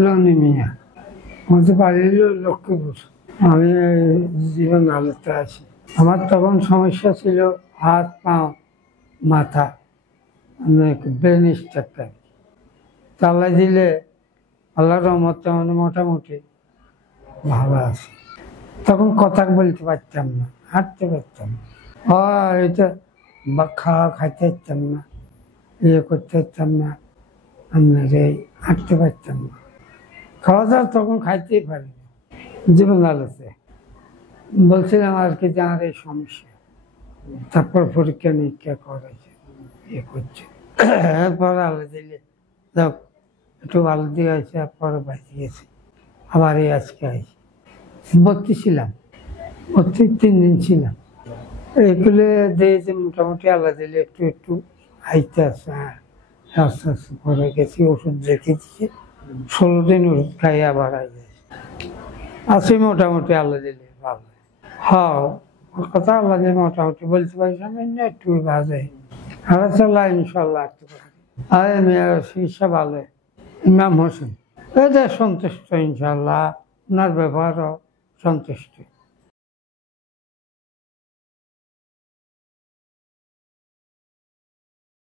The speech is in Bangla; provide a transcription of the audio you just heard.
লনি মিয়া, আমাদের বাড়ি হলো লক্ষ্মীপুর। আমি জীবন আলোতে আছি। আমার তখন সমস্যা ছিল হাত পা মাথা, ব্রেন স্ট্রোক। চালাই দিলে আল্লাহর রহমতে মানে মোটামুটি ভালো আছে। তখন কথা বলতে পারতাম না, হাঁটতে পারতাম না, এটা খাওয়া খাইতে পারতাম না, ইয়ে করতে পারতাম না, আপনার এই হাঁটতে পারতাম না। খাওয়া দাওয়া তখন খাইতেই পারি না। জীবন আলোতে বলছিলাম আর কি যে আমার এই সমস্যা। তারপর পরীক্ষা নিরীক্ষা করেছে, ইয়ে করছে, এরপর আলো দিলে যাক একটু আলো দিয়ে আছে, পরে বাঁচিয়ে গেছে। আবার এই আজকে আইছি, ভর্তি ছিলাম, ভর্তি 3 দিন ছিলাম। এগুলো দিয়েছে মোটামুটি আল্লাহ দিলে একটু একটু আইতে আছে। আস্তে আস্তে পরে গেছি, ওষুধ রেখে দিচ্ছে, 16 দিন ওষুধ খাই আবার আছি মোটামুটি আল্লাহ দিলে ভালো। হ্যাঁ, ওর কথা আল্লাহ দিলে মোটামুটি বলতে পারি, সামনে একটু বাজে আল্লাহ চাল্লাহ ইনশাল্লাহ আসতে পারি। আর মেয়ের চিকিৎসা ভালো। ইমাম হোসেন এটা সন্তুষ্ট, ইনশাল্লাহ ওনার ব্যবহারও সন্তুষ্ট।